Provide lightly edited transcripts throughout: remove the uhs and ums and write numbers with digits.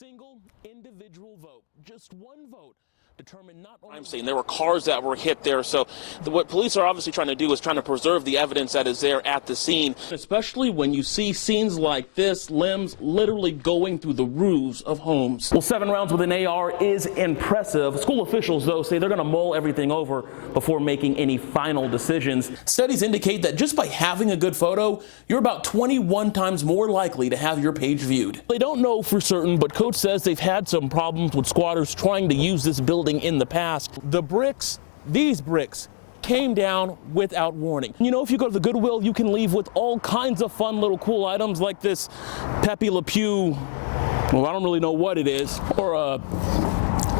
single individual vote, just one vote, determined not only... I'm saying there were cars that were hit there, so what police are obviously trying to do is trying to preserve the evidence that is there at the scene. Especially when you see scenes like this, limbs literally going through the roofs of homes. Well, 7 rounds with an AR is impressive. School officials, though, say they're going to mull everything over before making any final decisions. Studies indicate that just by having a good photo, you're about 21 times more likely to have your page viewed. They don't know for certain, but Coach says they've had some problems with squatters trying to use this building in the past. The bricks, these bricks, came down without warning. You know, if you go to the Goodwill, you can leave with all kinds of fun little cool items like this Pepe Le Pew, well, I don't really know what it is, or a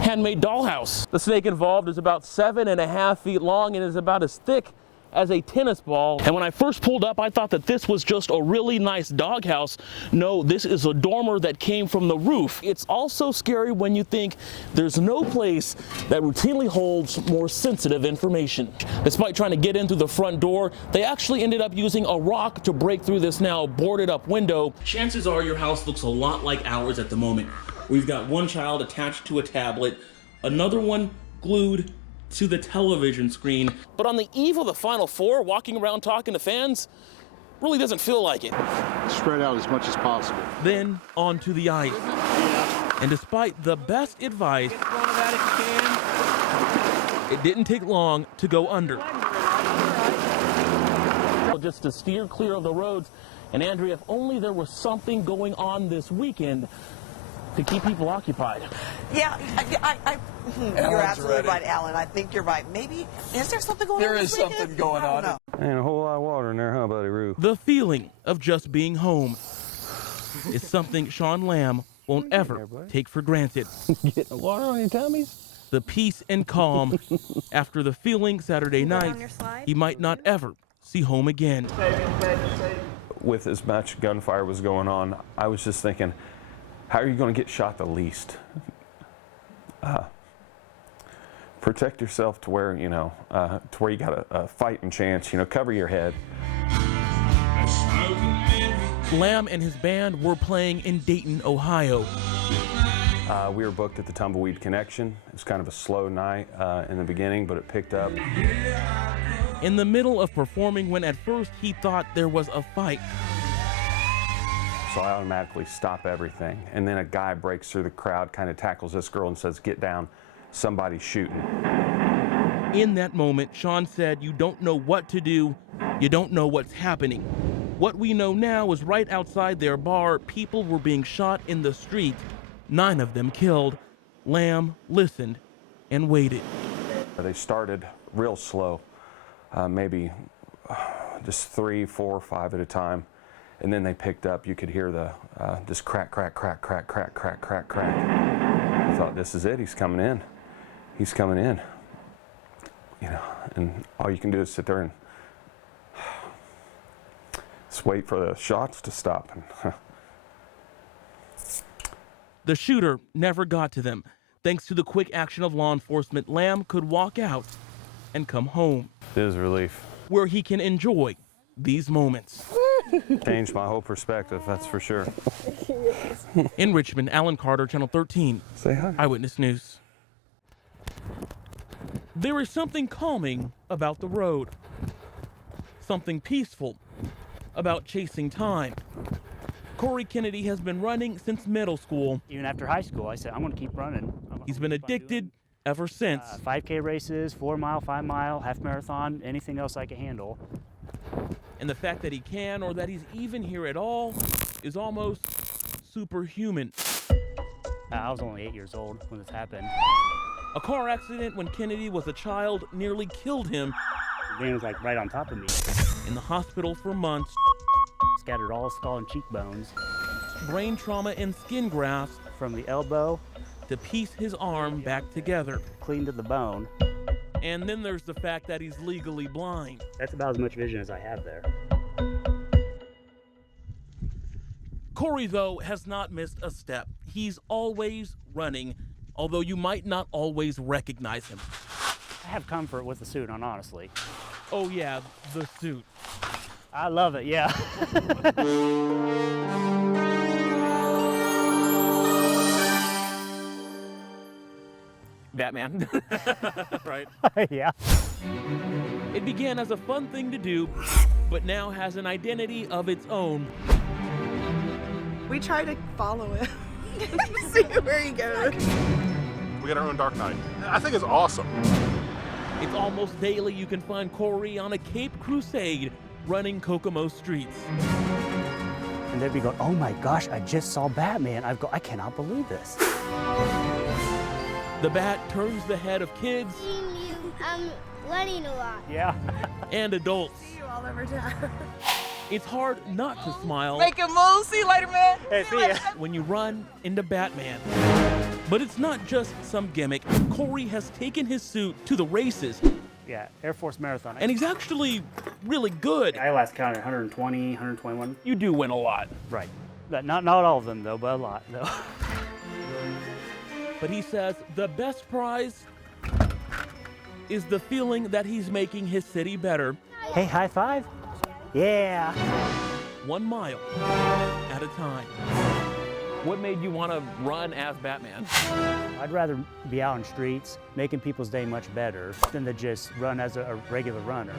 handmade dollhouse. The snake involved is about 7.5 feet long and is about as thick as a tennis ball. And when I first pulled up, I thought that this was just a really nice doghouse. No, this is a dormer that came from the roof. It's also scary when you think there's no place that routinely holds more sensitive information. Despite trying to get in through the front door, they actually ended up using a rock to break through this now boarded up window. Chances are your house looks a lot like ours at the moment. We've got one child attached to a tablet, another one glued to the television screen. But on the eve of the Final Four, walking around talking to fans really doesn't feel like it. Spread out as much as possible. Then onto the ice. And despite the best advice, it didn't take long to go under. Just to steer clear of the roads. And Andrea, if only there was something going on this weekend to keep people occupied. Yeah, you're absolutely right, Alan. I think you're right. Maybe, is there something going on? There is something going on. Ain't a whole lot of water in there, huh, buddy Roo? The feeling of just being home is something Sean Lamb won't ever take for granted. Getting water on your tummies? The peace and calm after the feeling Saturday night he might not ever see home again. With as much gunfire was going on, I was just thinking, how are you going to get shot the least? Protect yourself to where, you got a fighting chance, cover your head. Lamb and his band were playing in Dayton, Ohio. We were booked at the Tumbleweed Connection. It was kind of a slow night in the beginning, but it picked up. In the middle of performing when at first he thought there was a fight. So I automatically stop everything. And then a guy breaks through the crowd, kind of tackles this girl and says, "Get down, somebody's shooting." In that moment, Sean said, you don't know what to do, you don't know what's happening. What we know now is right outside their bar, people were being shot in the street, 9 of them killed. Lamb listened and waited. They started real slow, maybe just 3, 4, 5 at a time. And then they picked up, you could hear the this crack, crack, crack, crack, crack, crack, crack, crack. I thought, this is it, he's coming in. He's coming in. And all you can do is sit there and just wait for the shots to stop. The shooter never got to them. Thanks to the quick action of law enforcement, Lamb could walk out and come home. It is a relief. Where he can enjoy these moments. Changed my whole perspective, that's for sure. In Richmond, Alan Carter, Channel 13. Say hi. Eyewitness News. There is something calming about the road. Something peaceful about chasing time. Corey Kennedy has been running since middle school. Even after high school, I said, I'm going to keep running. He's been addicted ever since. 5K races, 4 mile, 5 mile, half marathon, anything else I can handle. And the fact that he can, or that he's even here at all, is almost superhuman. I was only 8 years old when this happened. A car accident when Kennedy was a child nearly killed him. The man was like right on top of me. In the hospital for months. Scattered all skull and cheekbones. Brain trauma and skin grafts. From the elbow to piece his arm back together. Clean to the bone. And then there's the fact that he's legally blind. That's about as much vision as I have there. Corey, though, has not missed a step. He's always running, although you might not always recognize him. I have comfort with the suit on, honestly. Oh yeah, the suit. I love it, yeah. Batman. Right? Yeah. It began as a fun thing to do, but now has an identity of its own. We try to follow him, see where he goes. We got our own Dark Knight. I think it's awesome. It's almost daily you can find Corey on a Cape crusade running Kokomo streets. And they'd be going, oh my gosh, I just saw Batman. I cannot believe this. The Bat turns the head of kids Running a lot. Yeah. and adults. See you all over town. It's hard not to smile Making moves. See you later, man. Hey, see ya. when you run into Batman. But it's not just some gimmick. Corey has taken his suit to the races, Yeah, Air Force Marathon. and he's actually really good. I last counted 120, 121. You do win a lot. Right. Not all of them, though, but a lot, though. But he says the best prize is the feeling that he's making his city better, Hey, high five? Yeah. 1 mile at a time. What made you want to run as Batman? I'd rather be out on streets, making people's day much better than to just run as a regular runner.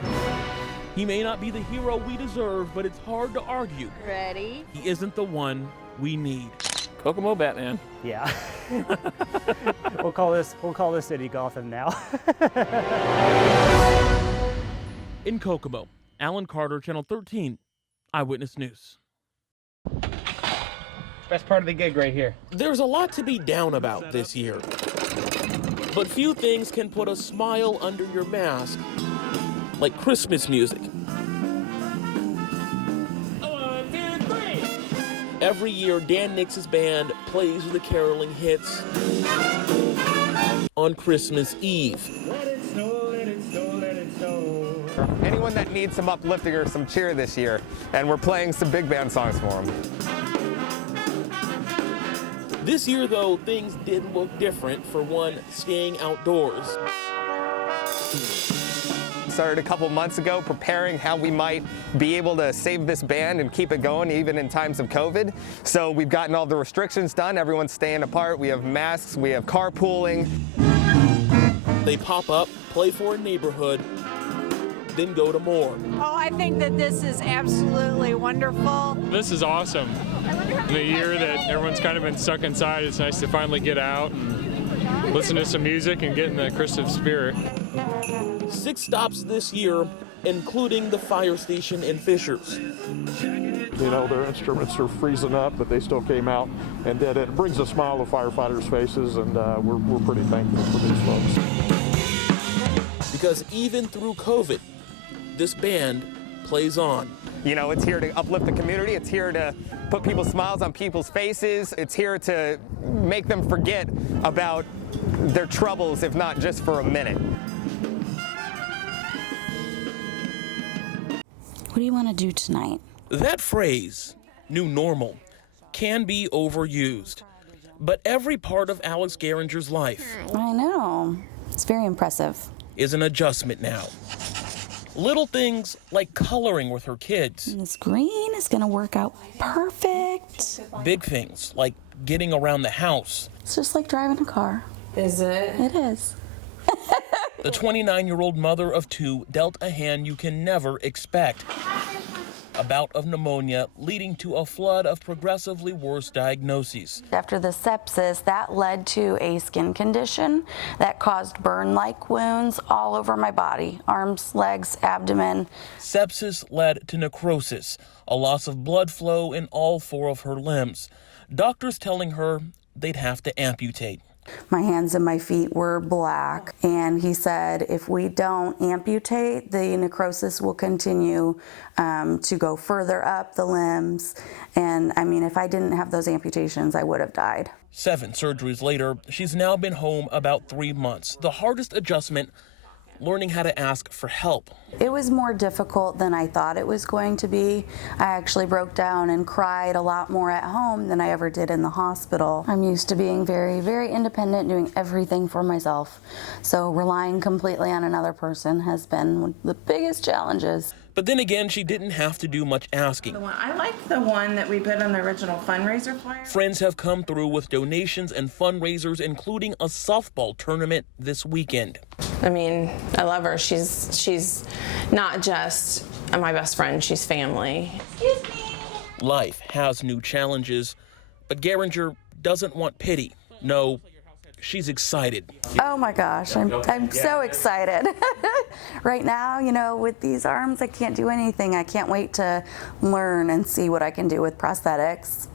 He may not be the hero we deserve, but it's hard to argue Ready? he isn't the one we need. Kokomo Batman. Yeah. We'll call this city Gotham now. In Kokomo, Alan Carter, Channel 13, Eyewitness News. Best part of the gig right here. There's a lot to be down about this year. But few things can put a smile under your mask like Christmas music. 1, 2, 3. Every year, Dan Nix's band plays the caroling hits on Christmas Eve. Let it snow, let it snow, let it snow. Anyone that needs some uplifting or some cheer this year, and we're playing some big band songs for them. This year, though, things did look different for one staying outdoors. Started a couple months ago preparing how we might be able to save this band and keep it going even in times of COVID. So we've gotten all the restrictions done. Everyone's staying apart. We have masks. We have carpooling. They pop up, play for a neighborhood, then go to more. Oh, I think that this is absolutely wonderful. This is awesome. In a year that everyone's kind of been stuck inside, it's nice to finally get out and listen to some music and get in the Christmas spirit. 6 stops this year, including the fire station in Fishers. You know, their instruments are freezing up, but they still came out and did it. It brings a smile to firefighters' faces, and we're pretty thankful for these folks. Because even through COVID, this band plays on. You know, it's here to uplift the community. It's here to put people's smiles on people's faces. It's here to make them forget about their troubles, if not just for a minute. What do you want to do tonight? That phrase, new normal, can be overused. But every part of Alex Geringer's life I know. It's very impressive. is an adjustment now. Little things like coloring with her kids. This green is going to work out perfect. Big things like getting around the house. It's just like driving a car. Is it? It is. The 29-year-old mother of 2 dealt a hand you can never expect. A bout of pneumonia leading to a flood of progressively worse diagnoses. After the sepsis, that led to a skin condition that caused burn-like wounds all over my body, arms, legs, abdomen. Sepsis led to necrosis, a loss of blood flow in all 4 of her limbs. Doctors telling her they'd have to amputate. My hands and my feet were black, and he said if we don't amputate, the necrosis will continue to go further up the limbs. And I mean, if I didn't have those amputations, I would have died. 7 surgeries later, she's now been home about 3 months. The hardest adjustment, learning how to ask for help. It was more difficult than I thought it was going to be. I actually broke down and cried a lot more at home than I ever did in the hospital. I'm used to being very, very independent, doing everything for myself. So relying completely on another person has been one of the biggest challenges. But then again, she didn't have to do much asking. I liked the one that we put on the original fundraiser flyer. Friends have come through with donations and fundraisers, including a softball tournament this weekend. I mean, I love her. She's not just my best friend, she's family. Excuse me. Life has new challenges, but Geringer doesn't want pity. No, she's excited. Oh my gosh, I'm so excited. Right now, you know, with these arms, I can't do anything. I can't wait to learn and see what I can do with prosthetics.